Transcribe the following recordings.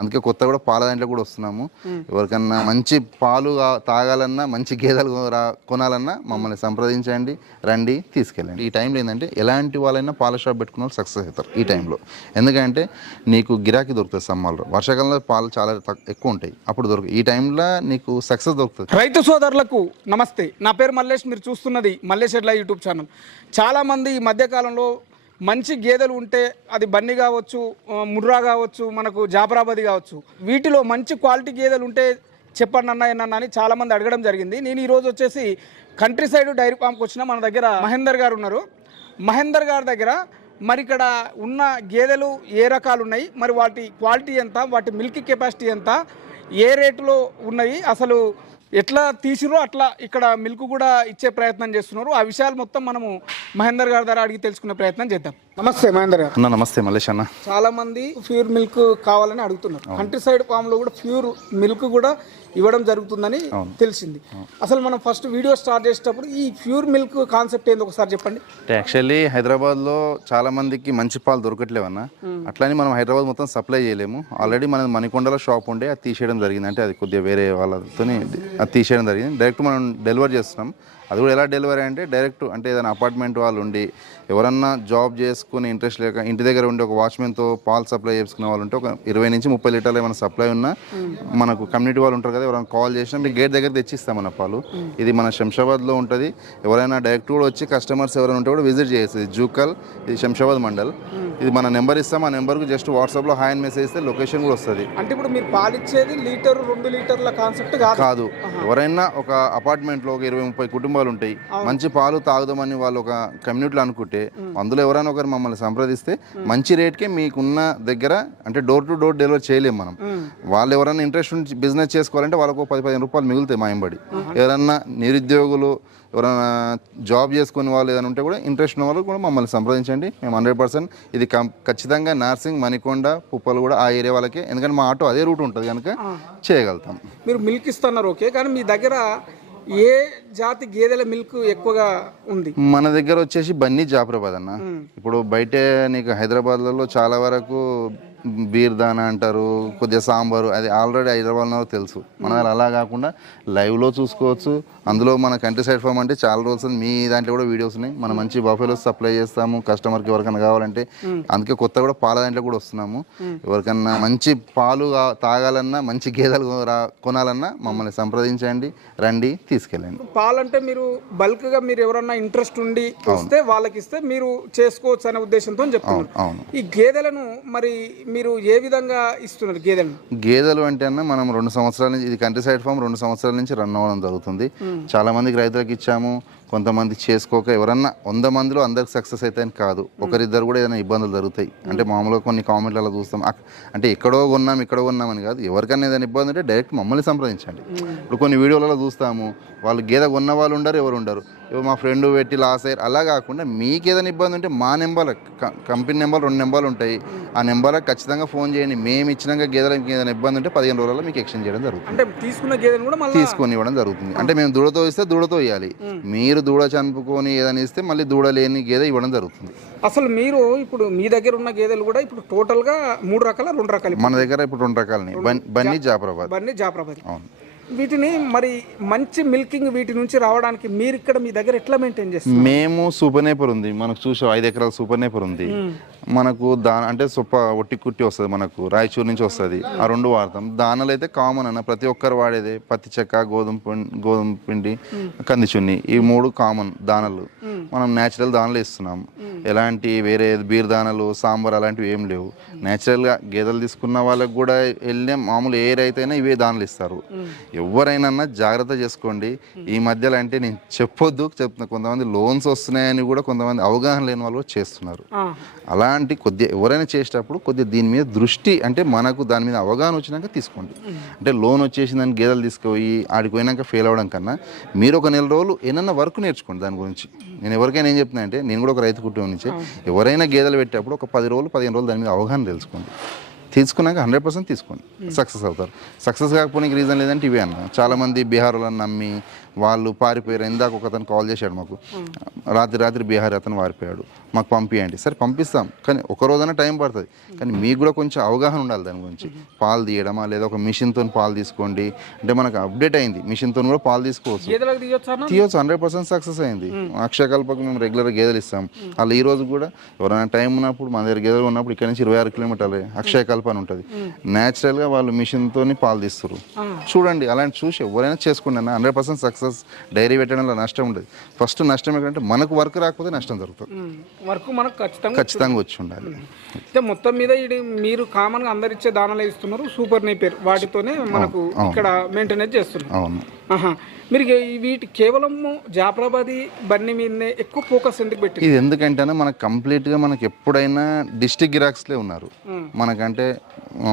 అందుకే కొత్త కూడా పాల దాంట్లో కూడా వస్తున్నాము. ఎవరికన్నా మంచి పాలు తాగాలన్నా మంచి గేదెలు రా- కొనాలన్నా మమ్మల్ని సంప్రదించండి రండి తీసుకెళ్ళండి. ఈ టైంలో ఏంటంటే ఎలాంటి వాళ్ళైనా పాల షాప్ పెట్టుకున్న వాళ్ళు సక్సెస్ అవుతారు ఈ టైంలో. ఎందుకంటే నీకు గిరాకీ దొరుకుతుంది సమ్మర్లో వర్షాకాలంలో పాలు చాలా తక్కువ ఎక్కువ ఉంటాయి. అప్పుడు దొరుకు ఈ టైంలో నీకు సక్సెస్ దొరుకుతుంది. రైతు సోదరులకు నమస్తే. నా పేరు మల్లేష్ మీరు చూస్తున్నది మల్లేష్ ఎడ్ల యూట్యూబ్ ఛానల్. చాలామంది ఈ మధ్యకాలంలో మంచి గేదెలు ఉంటే అది బన్ని కావచ్చు ముర్రా కావచ్చు మనకు జాఫరాబాది కావచ్చు. వీటిలో మంచి క్వాలిటీ గేదెలు ఉంటే చెప్పండి అన్న ఏనన్నా అని చాలామంది అడగడం జరిగింది. నేను ఈరోజు వచ్చేసి కంట్రీ సైడ్ డైరీ ఫామ్కి వచ్చిన మన దగ్గర మహేందర్ గారు ఉన్నారు. మహేందర్ గారి దగ్గర మరి ఇక్కడ ఉన్న గేదెలు ఏ రకాలు ఉన్నాయి మరి వాటి క్వాలిటీ ఎంత వాటి మిల్క్ కెపాసిటీ ఎంత ఏ రేటులో ఉన్నాయి అసలు ఎట్లా తీసిరో అట్లా ఇక్కడ మిల్క్ కూడా ఇచ్చే ప్రయత్నం చేస్తున్నారు. ఆ విషయాలు మొత్తం మనము మహేందర్ గారి ద్వారా అడిగి తెలుసుకునే ప్రయత్నం చేద్దాం. నమస్తే మహేందర్ గారు. అన్న నమస్తే మల్లేష్ అన్న. చాలా మంది ప్యూర్ మిల్క్ కావాలని అడుగుతున్నారు. కంట్రీ సైడ్ ఫామ్లో కూడా ప్యూర్ మిల్క్ కూడా ఇవ్వడం జరుగుతుందని తెలిసింది. అసలు మనం ఫస్ట్ వీడియో స్టార్ట్ చేసేటప్పుడు ఈ ప్యూర్ మిల్క్ కాన్సెప్ట్ ఏందో ఒకసారి చెప్పండి. యాక్చువల్లీ హైదరాబాద్లో చాలా మందికి మంచి పాలు దొరకట్లేవన్న అట్లని మనం హైదరాబాద్ మొత్తం సప్లై చేయలేము. ఆల్రెడీ మన మణికొండలో షాప్ ఉండే అది తీసేయడం జరిగింది. అంటే అది కొద్దిగా వేరే వాళ్ళతో అది తీసేయడం జరిగింది. డైరెక్ట్ మనం డెలివర్ చేస్తున్నాం. అది కూడా ఎలా డెలివరీ అంటే డైరెక్ట్ అంటే ఏదైనా అపార్ట్మెంట్ వాళ్ళు ఉండి ఎవరన్నా జాబ్ చేసుకుని ఇంట్రెస్ట్ లేక ఇంటి దగ్గర ఉండి ఒక వాచ్మెన్తో పాలు సప్లై చేసుకునే వాళ్ళు ఉంటే ఒక ఇరవై నుంచి ముప్పై లీటర్లు ఏమైనా సప్లై ఉన్నా మనకు కమ్యూనిటీ వాళ్ళు ఉంటారు కదా ఎవరైనా కాల్ చేసినా మీకు గేట్ దగ్గర తెచ్చిస్తాం మన పాలు. ఇది మన శంషాబాద్లో ఉంటుంది. ఎవరైనా డైరెక్ట్ కూడా వచ్చి కస్టమర్స్ ఎవరైనా ఉంటే కూడా విజిట్ ఇది జూకల్ ఇది శంషాబాద్ మండల్. ఇది మన నెంబర్ ఇస్తాం ఆ నెంబర్కి జస్ట్ వాట్సాప్లో హాయ్ అని మెసేజ్ ఇస్తే లొకేషన్ కూడా వస్తుంది. అంటే ఇప్పుడు మీరు పాలిచ్చేది లీటర్ రెండు లీటర్ల కాన్సెప్ట్ కాదు. కాదు. ఎవరైనా ఒక అపార్ట్మెంట్లో ఒక ఇరవై ముప్పై కుటుంబాలు ఉంటాయి. మంచి పాలు తాగుదామని వాళ్ళు ఒక కమ్యూనిటీలో అనుకుంటే అందులో ఎవరైనా ఒకరు మమ్మల్ని సంప్రదిస్తే మంచి రేట్కే మీకున్న దగ్గర అంటే డోర్ టు డోర్ డెలివరీ చేయలేము మనం. వాళ్ళు ఎవరైనా ఇంట్రెస్ట్ బిజినెస్ చేసుకోవాలంటే వాళ్ళకు పది పదిహేను రూపాయలు మిగులుతాయి మా ఎంబడి ఎవరన్నా నిరుద్యోగులు ఎవరైనా జాబ్ చేసుకునే వాళ్ళు ఏదైనా ఉంటే కూడా ఇంట్రెస్ట్ ఉన్న వాళ్ళు కూడా మమ్మల్ని సంప్రదించండి. మేము హండ్రెడ్ పర్సెంట్ ఇది కం ఖచ్చితంగా నార్సింగ్ మణికొండ పుప్పలు కూడా ఆ ఏరియా వాళ్ళకి. ఎందుకంటే మా ఆటో అదే రూట్ ఉంటుంది కనుక చేయగలుగుతాం. మీరు మిల్క్ ఇస్తున్నారు ఓకే. కానీ మీ దగ్గర ఏ జాతి గేదెల మిల్క్ ఎక్కువగా ఉంది? మన దగ్గర వచ్చేసి బన్నీ జాఫరాబాద్ అన్న. ఇప్పుడు బయట నీకు హైదరాబాద్లలో చాలా వరకు బీర్ దానా అంటారు కొద్దిగా సాంబారు అది ఆల్రెడీ హైదరాబాద్లో తెలుసు. మన అలా కాకుండా లైవ్లో చూసుకోవచ్చు. అందులో మన కంట్రీ సైడ్ ఫామ్ అంటే చాలా రోజులు మీ దాంట్లో కూడా వీడియోస్ ఉన్నాయి. మనం మంచి బఫెలో సప్లై చేస్తాము. కస్టమర్కి ఎవరికైనా కావాలంటే అందుకే కొత్త కూడా పాల దాంట్లో కూడా వస్తున్నాము. ఎవరికన్నా మంచి పాలు తాగాలన్నా మంచి గేదెలు కొనాలన్నా మమ్మల్ని సంప్రదించండి రండి తీసుకెళ్ళండి. పాలంటే మీరు బల్క్గా మీరు ఎవరన్నా ఇంట్రెస్ట్ ఉండి వస్తే వాళ్ళకి ఇస్తే మీరు చేసుకోవచ్చు అనే ఉద్దేశంతో చెప్తున్నారు. అవును. ఈ గేదెలను మరి మీరు ఏ విధంగా ఇస్తున్నారు గేదెలను? గేదెలు అంటే అన్న మనం రెండు సంవత్సరాల నుంచి ఇది కంట్రీ సైడ్ ఫామ్ రెండు సంవత్సరాల నుంచి రన్ అవ్వడం జరుగుతుంది. చాలా మందికి రైతులకు ఇచ్చాము. కొంతమంది చేసుకోక ఎవరన్నా వంద మందిలో అందరికి సక్సెస్ అయితే అని కాదు ఒకరిద్దరు కూడా ఏదైనా ఇబ్బందులు జరుగుతాయి. అంటే మామూలుగా కొన్ని కామెంట్లు అలా చూస్తాం. అంటే ఎక్కడో కొన్నాం ఇక్కడ కొన్నామని కాదు. ఎవరికైనా ఏదైనా ఇబ్బంది ఉంటే డైరెక్ట్ మమ్మల్ని సంప్రదించండి. ఇప్పుడు కొన్ని వీడియోలలో చూస్తాము వాళ్ళు గేదె కొన్న వాళ్ళు ఉండరు ఎవరు ఉండరు. మా ఫ్రెండ్ పెట్టి లాస్ అయ్యారు. అలా కాకుండా మీకు ఏదైనా ఇబ్బంది ఉంటే మా నెంబర్ కంపెనీ నెంబర్ రెండు నెంబర్లు ఉంటాయి. ఆ నెంబర్కి ఖచ్చితంగా ఫోన్ చేయండి. మేము ఇచ్చినాక గేదెలకు ఏదైనా ఇబ్బంది ఉంటే పదిహేను రోజుల్లో మీకు ఎక్స్చేంజ్ చేయడం జరుగుతుంది. అంటే తీసుకున్న గేదెను కూడా తీసుకొని ఇవ్వడం జరుగుతుంది. అంటే మేము దూడతో ఇస్తే దూడతో ఇవ్వాలి మీరు దూడ చంపుకొని ఏదైనా ఇస్తే మళ్ళీ దూడ లేని గేదె ఇవ్వడం జరుగుతుంది. అసలు మీరు ఇప్పుడు మీ దగ్గర ఉన్న గేదెలు కూడా ఇప్పుడు టోటల్గా మూడు రకాల రెండు రకాలు మన దగ్గర ఇప్పుడు రెండు రకాలని బన్- బన్నీ జాఫరాబాద్. బన్నీ జాఫరాబాద్. అవును. వీటిని మరి మంచి మిల్కింగ్ వీటి నుంచి రావడానికి మీరు ఇక్కడ మీ దగ్గర ఎట్లా మెయింటైన్ చేస్తారు మేము సూపర్ నేపర్ ఉంది. మనకు చూసాం ఐదు ఎకరాల సూపర్ నేపర్ ఉంది. మనకు దా అంటే సొప్ప ఒట్టి కుట్టి వస్తుంది మనకు. రాయచూరు నుంచి వస్తుంది. ఆ రెండు వాడతాం. దానాలు అయితే కామన్ అన్న. ప్రతి ఒక్కరు వాడేది. పత్తి చెక్క గోధుమ పిండి గోధుమ పిండి కంది చున్ని. ఈ మూడు కామన్ దానాలు మనం న్యాచురల్ దానాలు ఇస్తున్నాం. ఎలాంటి వేరే బీర్ దానాలు సాంబార్ అలాంటివి ఏం లేవు. న్యాచురల్గా గేదెలు తీసుకున్న వాళ్ళకి కూడా వెళ్ళే మామూలు ఏ రైతైనా ఇవే దానాలు ఇస్తారు. ఎవరైనా జాగ్రత్త చేసుకోండి. ఈ మధ్యలో అంటే నేను చెప్పొద్దు చెప్తున్నా. కొంతమంది లోన్స్ వస్తున్నాయని కూడా కొంతమంది అవగాహన లేని వాళ్ళు చేస్తున్నారు. అలాంటి కొద్దిగా ఎవరైనా చేసేటప్పుడు కొద్దిగా దీని మీద దృష్టి అంటే మనకు దాని మీద అవగాహన వచ్చినాక తీసుకోండి. అంటే లోన్ వచ్చేసిందని గేదెలు తీసుకుపోయి ఆడికి పోయినాక ఫెయిల్ అవ్వడం కన్నా మీరు ఒక నెల రోజులు ఏమన్నా వర్క్ నేర్చుకోండి దాని గురించి. నేను ఎవరికైనా ఏం చెప్తున్నా అంటే నేను కూడా ఒక రైతు కుటుంబం నుంచి ఎవరైనా గేదెలు పెట్టేటప్పుడు ఒక పది రోజులు పదిహేను రోజులు దాని మీద అవగాహన తెలుసుకోండి. తీసుకున్నాక హండ్రెడ్ పర్సెంట్ తీసుకోండి సక్సెస్ అవుతారు. సక్సెస్ కాకపోవడానికి రీజన్ లేదంటే ఇవే అన్న. చాలామంది బీహార్ వాళ్ళని నమ్మి వాళ్ళు పారిపోయారు. ఇందాక ఒక అతను కాల్ చేశాడు మాకు. రాత్రి రాత్రి బీహార్ అతను పారిపోయాడు మాకు పంపించండి సరే పంపిస్తాం. కానీ ఒక రోజైనా టైం పడుతుంది. కానీ మీకు కూడా కొంచెం అవగాహన ఉండాలి దాని గురించి. పాలు తీయడమా లేదా ఒక మిషన్తో పాలు తీసుకోండి. అంటే మనకు అప్డేట్ అయింది. మిషన్తో కూడా పాలు తీసుకోవచ్చు. తీయొచ్చా తీయొచ్చు. హండ్రెడ్ పర్సెంట్ సక్సెస్ అయింది. అక్షయకల్పకు మేము రెగ్యులర్ గేదెలు ఇస్తాం. వాళ్ళు ఈ రోజు కూడా ఎవరైనా టైం ఉన్నప్పుడు మన దగ్గర గేదెలు ఉన్నప్పుడు ఇక్కడ నుంచి ఇరవై ఆరు కిలోమీటర్లు అక్షయకల్ప అని ఉంటుంది. న్యాచురల్గా వాళ్ళు మిషన్ తోని పాలు తీస్తారు చూడండి అలాంటి చూసి ఎవరైనా చేసుకోండి అన్న. Hundred percent success. డైరీ పెట్టడంలో నష్టం ఉండదు. ఫస్ట్ నష్టం ఏంటంటే మనకు వర్క్ రాకపోతే నష్టం జరుగుతుంది. వరకు మనకు ఖచ్చితంగా ఖచ్చితంగా వచ్చి ఉండాలి. అయితే మొత్తం మీద ఇది మీరు కామన్గా అందరు ఇచ్చే దానాలు ఇస్తున్నారు సూపర్ నేపేర్ వాటితోనే మనకు ఇక్కడ మెయింటెనెన్స్ చేస్తున్నారు. అవును. మీరు వీటి కేవలం జాఫరాబాదీ బన్నీ మీదనే ఎక్కువ ఫోకస్ ఎందుకు పెట్టి ఇది ఎందుకంటే మనకు కంప్లీట్గా మనకి ఎప్పుడైనా డిస్టిక్ గిరాక్స్లే ఉన్నారు. మనకంటే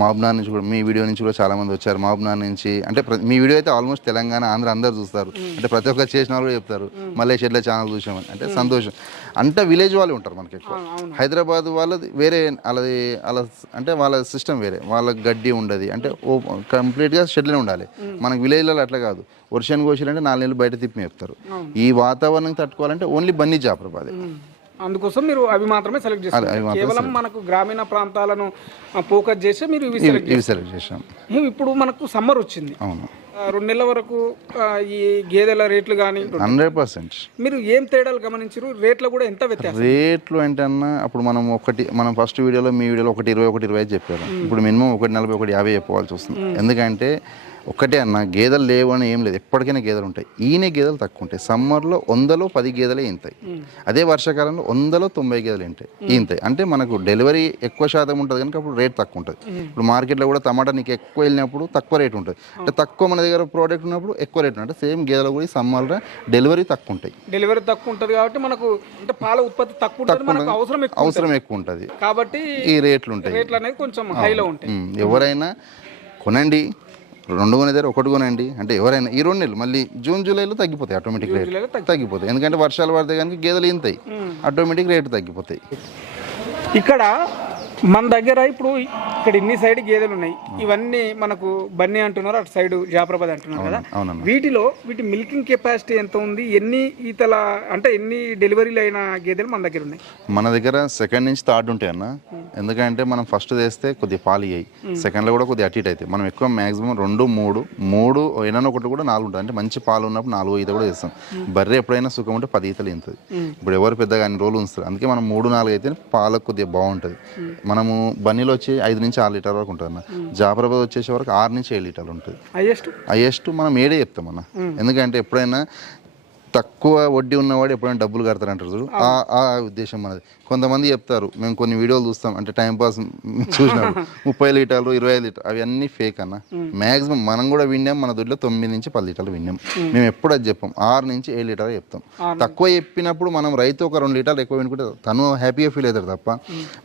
మహబూబ్నార్ నుంచి కూడా మీ వీడియో నుంచి కూడా చాలా మంది వచ్చారు. మహబూబ్నార్ నుంచి అంటే మీ వీడియో అయితే ఆల్మోస్ట్ తెలంగాణ ఆంధ్ర అందరు చూస్తారు. అంటే ప్రతి ఒక్కరు చేసిన వాళ్ళు కూడా చెప్తారు. మళ్ళీ షెడ్ల ఛానల్ చూసామని. అంటే సంతోషం. అంటే విలేజ్ వాళ్ళు ఉంటారు మనకి ఎక్కువ. హైదరాబాద్ వాళ్ళది వేరే వాళ్ళది వాళ్ళ అంటే వాళ్ళ సిస్టమ్ వేరే. వాళ్ళ గడ్డి ఉండదు. అంటే ఓ కంప్లీట్గా షెడ్లే ఉండాలి. మనకి విలేజ్లలో అట్లా కాదు. వర్షానికి కోసారంటే నాలుగు నెలలు బయట తిప్పి చెప్తారు ఈ వాతావరణం తట్టుకోవాలంటే ఓన్లీ బన్నీ జాప్రబాదే అందుకోసం మీరు అవి మాత్రమే సెలెక్ట్ చేస్తారు కేవలం మనకు గ్రామీణ ప్రాంతాలను ఫోకస్ చేసి మీరు ఇవి సెలెక్ట్ చేసాం ఇప్పుడు మనకు సమ్మర్ వచ్చింది. అవును. రెండు నెలల వరకు ఈ గేదెల రేట్లు కానీ హండ్రెడ్ పర్సెంట్. మీరు ఏం తేడాలు గమనించారు రేట్లో కూడా ఎంత వ్యత్యాసం? రేట్లు ఏంటన్నా అప్పుడు మనం ఒకటి మనం ఫస్ట్ వీడియోలో మీ వీడియోలో ఒకటి ఇరవై ఒకటి ఇరవై చెప్పారు. ఇప్పుడు మినిమం ఒకటి నలభై ఒకటి యాభై చెప్పవలసి వస్తుంది. ఎందుకంటే ఒకటే అన్న గేదెలు లేవు అని ఏం లేదు. ఎప్పటికైనా గేదెలు ఉంటాయి. ఈయన గేదెలు తక్కువ ఉంటాయి. సమ్మర్లో వందలో పది గేదెలే ఇంతాయి అదే వర్షాకాలంలో వందలో తొంభై గేదెలు ఇంటాయి ఇంతాయి అంటే మనకు డెలివరీ ఎక్కువ శాతం ఉంటుంది కనుక అప్పుడు రేట్ తక్కువ ఉంటుంది. ఇప్పుడు మార్కెట్లో కూడా టమాటా నీకు ఎక్కువ వెళ్ళినప్పుడు తక్కువ రేట్ ఉంటుంది. అంటే తక్కువ మన దగ్గర ప్రోడక్ట్ ఉన్నప్పుడు ఎక్కువ రేట్ ఉంటుంది. సేమ్ గేదెలు కూడా సమ్మర్లో డెలివరీ తక్కువ ఉంటాయి. డెలివరీ తక్కువ ఉంటుంది కాబట్టి మనకు అంటే పాల ఉత్పత్తి తక్కువ మనకు అవసరం ఎక్కువ అవసరం ఎక్కువ ఉంటుంది. కాబట్టి ఈ రేట్లు ఉంటాయి. రేట్లు అనేది కొంచెం హైలో ఉంటాయి. ఎవరైనా కొనండి. రెండు కొనే దగ్గర ఒకటి కొనండి. అంటే ఎవరైనా ఈ రెండు నెలలు మళ్ళీ జూన్ జూలైలో తగ్గిపోతాయి ఆటోమేటిక్ రేట్ తగ్గిపోతాయి. ఎందుకంటే వర్షాలు పడితే కనుక గేదెలు ఇంతాయి ఆటోమేటిక్ రేట్ తగ్గిపోతాయి. ఇక్కడ మన దగ్గర ఇప్పుడు ఇక్కడ ఇన్ని సైడ్ గేదెలు ఉన్నాయి. ఇవన్నీ మనకు బన్నీ అంటున్నారు అటు సైడ్ జాఫరాబాద్ అంటున్నారు కదా. వీటిలో వీటి మిల్కింగ్ కెపాసిటీ ఎంత ఉంది? ఎన్ని ఈతల అంటే ఎన్ని డెలివరీలు అయిన గేదెలు మన దగ్గర ఉన్నాయి? మన దగ్గర సెకండ్ నుంచి థర్డ్ ఉంటాయి అన్న. ఎందుకంటే మనం ఫస్ట్ తెస్తే కొద్దిగా పాలు అయ్యాయి సెకండ్లో కూడా కొద్దిగా అటు ఇటు అవుతాయి. మనం ఎక్కువ మాక్సిమం రెండు మూడు మూడు ఏదైనా ఒకటి కూడా నాలుగు ఉంటుంది అంటే మంచి పాలు ఉన్నప్పుడు నాలుగు ఈత కూడా చేస్తాం. బర్రె ఎప్పుడైనా సుఖం ఉంటే పది ఈతలు ఇంతది ఇప్పుడు ఎవరు పెద్దగా అన్ని రోజులు ఉంచుతారు. అందుకే మనం మూడు నాలుగు అయితే పాలకు కొద్దిగా బాగుంటుంది. మనము బన్నీలో వచ్చి ఐదు నుంచి ఆరు లీటర్ వరకు ఉంటుంది అన్న జాఫరాబాద్ వచ్చేసే వరకు ఆరు నుంచి ఏడు లీటర్లు ఉంటుంది. హైయెస్ట్? హైయెస్ట్ మనం ఏడే చెప్తాం అన్న. ఎందుకంటే ఎప్పుడైనా తక్కువ వడ్డీ ఉన్నవాడు ఎప్పుడైనా డబ్బులు కడతారంటారు చూడు. ఆ ఆ ఉద్దేశం మనది. కొంతమంది చెప్తారు మేము కొన్ని వీడియోలు చూస్తాం. అంటే టైం పాస్ చూసినప్పుడు. ముప్పై లీటర్లు ఇరవై లీటర్ అవి అన్నీ ఫేక్ అన్న. మాక్సిమం మనం కూడా విన్నాం మన దొడ్లో తొమ్మిది నుంచి పది లీటర్లు విన్నాం. మేము. ఎప్పుడు అది చెప్పాం ఆరు నుంచి ఏడు లీటర్లు చెప్తాం. తక్కువ చెప్పినప్పుడు మనం రైతు ఒక రెండు లీటర్లు ఎక్కువ వినుకుంటే తను హ్యాపీగా ఫీల్ అవుతాడు తప్ప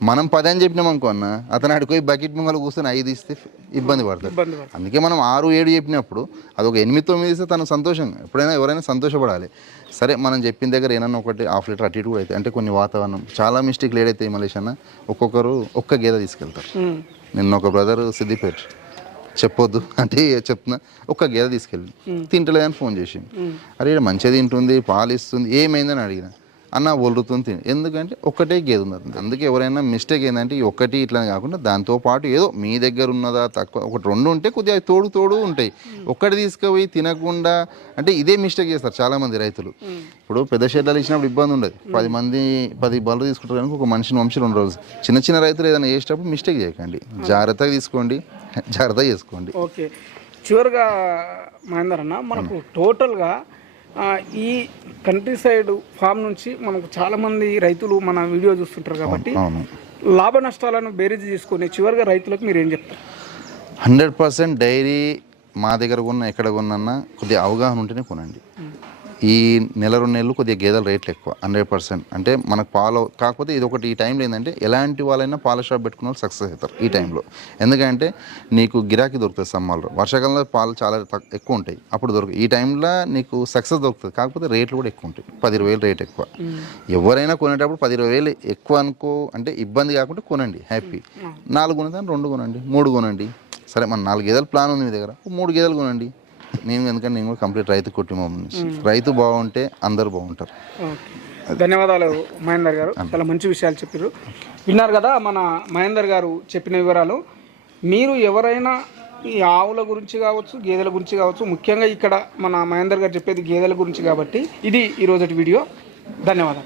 మనం పది అని చెప్పినాం అనుకో అన్న అతను అడిపోయి బకెట్ ముంగలు కూర్చొని ఐదు ఇస్తే ఇబ్బంది పడతాడు. అందుకే మనం ఆరు ఏడు చెప్పినప్పుడు అది ఒక ఎనిమిది తొమ్మిది ఇస్తే తను సంతోషంగా ఎప్పుడైనా ఎవరైనా సంతోషపడాలి. సరే మనం చెప్పిన దగ్గర ఏమన్నా ఒకటి హాఫ్ లీటర్ అటు ఇటు కూడా అయితే అంటే కొన్ని వాతావరణం చాలా మిస్టేక్ లేడైతే మలేష్ అన్న ఒక్కొక్కరు ఒక్క గేదె తీసుకెళ్తారు. నిన్న ఒక బ్రదర్ సిద్దిపేట. చెప్పొద్దు. అంటే చెప్తున్నా. ఒక్క గేదె తీసుకెళ్ళి తింటలేదని ఫోన్ చేసి అరే మంచిగా తింటుంది పాలు ఇస్తుంది ఏమైందని అడిగిన. అన్న ఒలురుతుంది తిని. ఎందుకంటే ఒకటే గేదె ఉన్నది అందుకే ఎవరైనా మిస్టేక్ ఏంటంటే ఈ ఇట్లా కాకుండా దాంతో పాటు ఏదో మీ దగ్గర ఉన్నదా తక్కువ ఒకటి రెండు ఉంటే కొద్దిగా తోడు తోడు ఉంటాయి. ఒక్కటి తీసుకుపోయి తినకుండా అంటే ఇదే మిస్టేక్ చేస్తారు చాలామంది రైతులు. ఇప్పుడు పెద్ద షెడ్లలో ఇచ్చినప్పుడు ఇబ్బంది ఉండదు. పది మంది పది బళ్ళు తీసుకుంటారు కనుక ఒక మనిషిని వంశీ రెండు రోజులు చిన్న చిన్న రైతులు ఏదైనా చేసేటప్పుడు మిస్టేక్ చేయకండి. జాగ్రత్తగా తీసుకోండి. జాగ్రత్తగా చేసుకోండి. ఓకే. చివరిగా మహేందర్ అన్న మనకు టోటల్గా ఈ కంట్రీ సైడ్ ఫామ్ నుంచి మనకు చాలామంది రైతులు మన వీడియో చూస్తుంటారు కాబట్టి లాభ నష్టాలను బేరీజ్ తీసుకొని చివరిగా రైతులకు మీరు ఏం చెప్తారు? హండ్రెడ్ పర్సెంట్ డైరీ మా దగ్గర కొన్న ఎక్కడ కొన్నా కొద్దిగా అవగాహన ఉంటేనే కొనండి. ఈ నెల రెండు నెలలు కొద్దిగా గేదెల రేట్లు ఎక్కువ హండ్రెడ్ పర్సెంట్. అంటే మనకు పాలు కాకపోతే ఇది ఒకటి ఈ టైంలో ఏంటంటే ఎలాంటి వాళ్ళైనా పాల షాప్ పెట్టుకున్న వాళ్ళు సక్సెస్ అవుతారు ఈ టైంలో. ఎందుకంటే నీకు గిరాకీ దొరుకుతుంది సమ్మర్లో. వర్షాకాలంలో పాలు చాలా ఎక్కువ ఉంటాయి. అప్పుడు దొరుకుతాయి ఈ టైంలో నీకు సక్సెస్ దొరుకుతుంది. కాకపోతే రేట్లు కూడా ఎక్కువ ఉంటాయి. పది ఇరవై వేలు రేట్ ఎక్కువ. ఎవరైనా కొనేటప్పుడు పది ఇరవై వేలు ఎక్కువ అనుకో అంటే ఇబ్బంది కాకుండా కొనండి హ్యాపీ. నాలుగు కొనేదాన్ని రెండు కొనండి మూడు కొనండి. సరే మన నాలుగు గేదెల ప్లాన్ ఉంది మీ దగ్గర. మూడు గేదెలు కొనండి. నేను ఎందుకంటే నేను కూడా కంప్లీట్ రైతు కుటుంబం నుంచి. రైతు బాగుంటే అందరూ బాగుంటారు. ధన్యవాదాలు మహేందర్ గారు. చాలా మంచి విషయాలు చెప్పారు. విన్నారు కదా మన మహేందర్ గారు చెప్పిన వివరాలు. మీరు ఎవరైనా ఈ ఆవుల గురించి కావచ్చు గేదెల గురించి కావచ్చు ముఖ్యంగా ఇక్కడ మన మహేందర్ గారు చెప్పేది గేదెల గురించి కాబట్టి ఇది ఈరోజటి వీడియో. ధన్యవాదాలు.